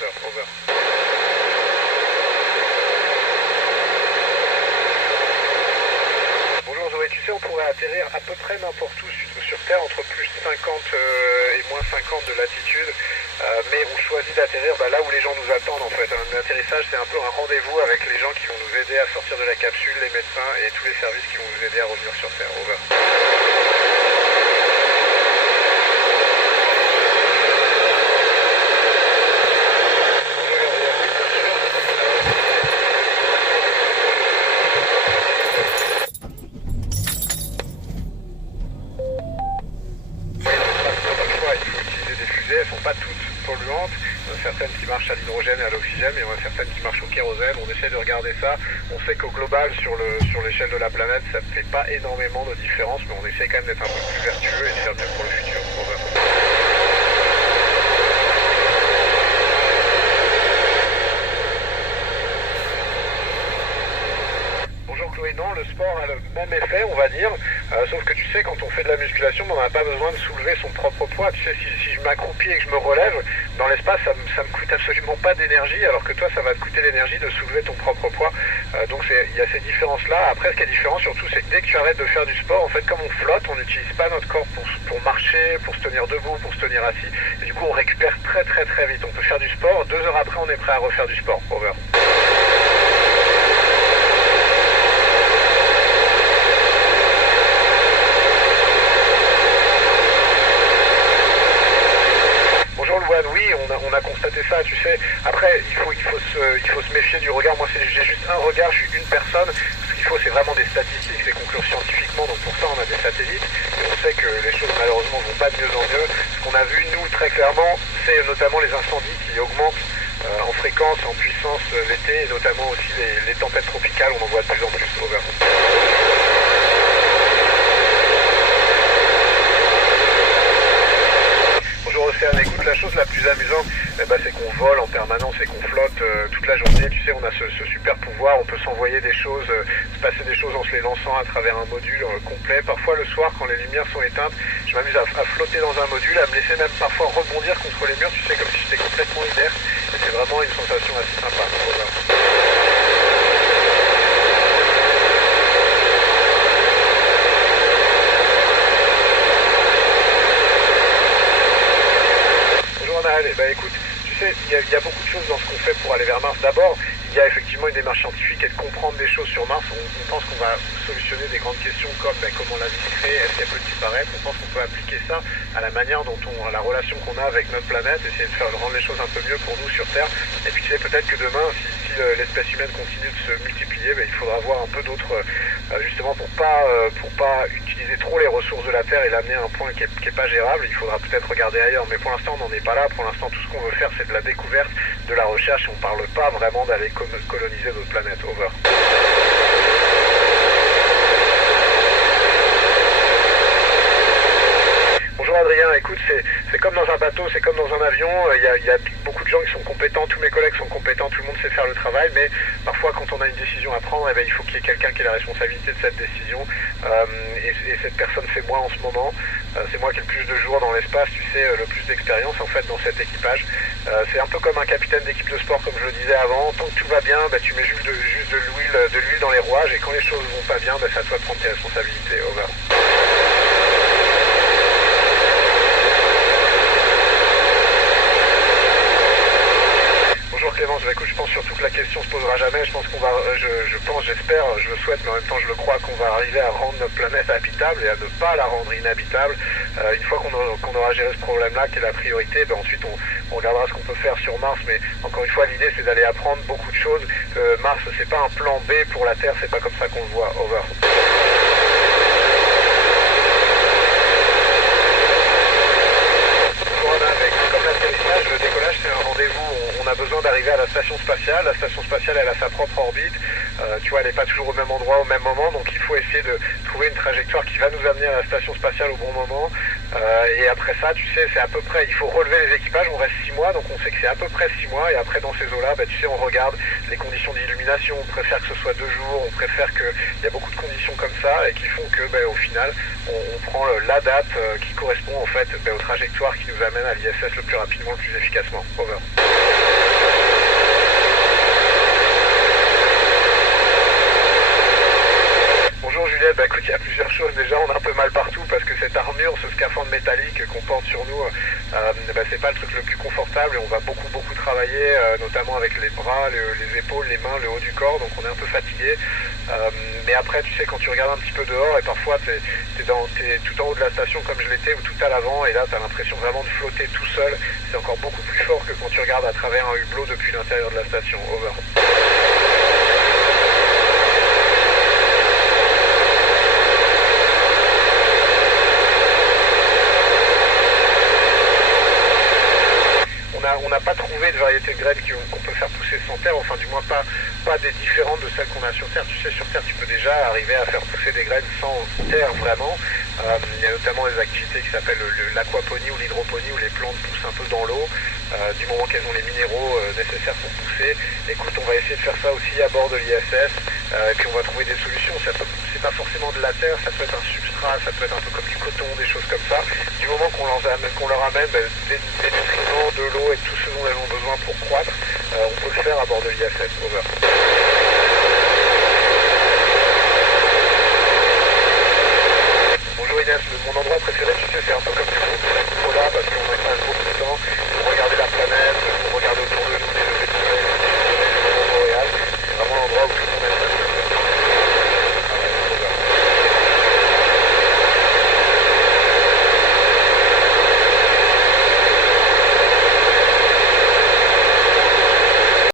sœur, over. Bonjour Zoé, tu sais, on pourrait atterrir à peu près n'importe où sur Terre entre plus 50 et moins 50 de latitude, mais on choisit d'atterrir là où les gens nous attendent en fait. Un atterrissage, c'est un peu un rendez-vous avec les gens qui vont nous aider à sortir de la capsule, les médecins et tous les services qui vont nous aider à revenir sur Terre, over. Elles sont pas toutes polluantes, il y en a certaines qui marchent à l'hydrogène et à l'oxygène, mais il y en a certaines qui marchent au kérosène. On essaie de regarder ça. On sait qu'au global, sur l'échelle de la planète, ça ne fait pas énormément de différence, mais on essaie quand même d'être un peu plus vertueux et de faire mieux pour le futur. Bonjour Chloé, non, le sport a le même effet, on va dire, sauf que tu sais, quand on fait de la musculation, on n'a pas besoin de soulever son propre poids. Tu sais, si je m'accroupis et que je me relève, dans l'espace, ça me coûte absolument pas d'énergie, alors que toi, ça va te coûter l'énergie de soulever ton propre poids. Donc il y a ces différences-là. Après, ce qui est différent surtout, c'est que dès que tu arrêtes de faire du sport, en fait, comme on flotte, on n'utilise pas notre corps pour marcher, pour se tenir debout, pour se tenir assis, et du coup, on récupère très très très vite. On peut faire du sport, 2 heures après, on est prêt à refaire du sport, over. Oui, on a constaté ça, tu sais. Après, il faut se méfier du regard. Moi, j'ai juste un regard, je suis une personne. Ce qu'il faut, c'est vraiment des statistiques, c'est conclure scientifiquement. Donc pour ça, on a des satellites. Et on sait que les choses, malheureusement, vont pas de mieux en mieux. Ce qu'on a vu, nous, très clairement, c'est notamment les incendies qui augmentent en fréquence, en puissance l'été, et notamment aussi les tempêtes tropicales. On en voit de plus en plus, over. Écoute, la chose la plus amusante, c'est qu'on vole en permanence et qu'on flotte toute la journée. Tu sais, on a ce super pouvoir, on peut s'envoyer des choses, se passer des choses en se les lançant à travers un module complet. Parfois le soir, quand les lumières sont éteintes, je m'amuse à flotter dans un module, à me laisser même parfois rebondir contre les murs, tu sais, comme si j'étais complètement inerte. Et c'est vraiment une sensation assez sympa. Voilà. Écoute, tu sais, il y a beaucoup de choses dans ce qu'on fait pour aller vers Mars. D'abord, il y a effectivement une démarche scientifique et de comprendre des choses sur Mars. On pense qu'on va solutionner des grandes questions comme comment la vie se crée, est-ce qu'elle peut disparaître. On pense qu'on peut appliquer ça à la manière dont à la relation qu'on a avec notre planète, essayer de rendre les choses un peu mieux pour nous sur Terre. Et puis tu sais, peut-être que demain, si l'espèce humaine continue de se multiplier, il faudra avoir un peu d'autres, justement pour pas utiliser trop les ressources de la Terre et l'amener à un point qui est pas gérable. Il faudra peut-être regarder ailleurs, mais pour l'instant on n'en est pas là. Pour l'instant tout ce qu'on veut faire, c'est de la découverte, de la recherche, et on parle pas vraiment d'aller coloniser d'autres planètes, over. Bonjour Adrien, écoute, c'est comme dans un bateau, c'est comme dans un avion, il y a beaucoup de gens qui sont compétents, tous mes collègues sont compétents, tout le monde sait faire le travail, mais parfois quand on a une décision à prendre, il faut qu'il y ait quelqu'un qui ait la responsabilité de cette décision, et cette personne c'est moi en ce moment. C'est moi qui ai le plus de jours dans l'espace, tu sais, le plus d'expérience en fait dans cet équipage. C'est un peu comme un capitaine d'équipe de sport, comme je le disais avant. Tant que tout va bien, tu mets juste de l'huile dans les rouages, et quand les choses vont pas bien, c'est à toi de prendre tes responsabilités, over. Clémence, écoute, je pense surtout que la question se posera jamais. Je pense qu'on va, j'espère, je le souhaite, mais en même temps je le crois, qu'on va arriver à rendre notre planète habitable et à ne pas la rendre inhabitable. Une fois qu'on aura géré ce problème-là, qui est la priorité, ensuite on regardera ce qu'on peut faire sur Mars. Mais encore une fois, l'idée c'est d'aller apprendre beaucoup de choses. Mars, c'est pas un plan B pour la Terre, c'est pas comme ça qu'on le voit. Over. Le décollage, c'est un rendez-vous. On a besoin d'arriver à la station spatiale. La station spatiale, elle a sa propre orbite. Tu vois, elle n'est pas toujours au même endroit au même moment. Donc il faut essayer de trouver une trajectoire qui va nous amener à la station spatiale au bon moment. Et après ça, tu sais, c'est à peu près, il faut relever les équipages. On reste 6 mois, donc on sait que c'est à peu près 6 mois. Et après, dans ces eaux-là, tu sais, on regarde les conditions d'illumination. On préfère que ce soit 2 jours. On préfère qu'il y a beaucoup de conditions comme ça et qui font que, au final, on prend la date qui correspond en fait aux trajectoires qui nous amènent à l'ISS le plus rapidement, le plus efficacement. Over. bah écoute, il y a plusieurs choses. Déjà, on a un peu mal partout parce que cette armure, ce scaphandre métallique qu'on porte sur nous, bah, c'est pas le truc le plus confortable et on va beaucoup travailler, notamment avec les bras, les épaules, les mains, le haut du corps, donc on est un peu fatigué. Mais après, tu sais, quand tu regardes un petit peu dehors et parfois t'es tout en haut de la station comme je l'étais ou tout à l'avant et là t'as l'impression vraiment de flotter tout seul. C'est encore beaucoup plus fort que quand tu regardes à travers un hublot depuis l'intérieur de la station. Over. On n'a pas trouvé de variété de graines qu'on peut faire pousser sans terre, enfin du moins pas des différentes de celles qu'on a sur Terre. Tu sais, sur Terre, tu peux déjà arriver à faire pousser des graines sans terre vraiment. Il y a notamment des activités qui s'appellent l'aquaponie ou l'hydroponie où les plantes poussent un peu dans l'eau, du moment qu'elles ont les minéraux nécessaires pour pousser. Écoute, on va essayer de faire ça aussi à bord de l'ISS, et puis on va trouver des solutions. C'est pas forcément de la terre, ça peut être un substrat, ça peut être un peu comme du coton, des choses comme ça. Du moment qu'on leur amène des nutriments, de l'eau et tout ce dont elles ont besoin pour croître, on peut le faire à bord de l'ISS. Over. Bonjour Inès, mon endroit préféré, tu sais, c'est un peu comme du fond.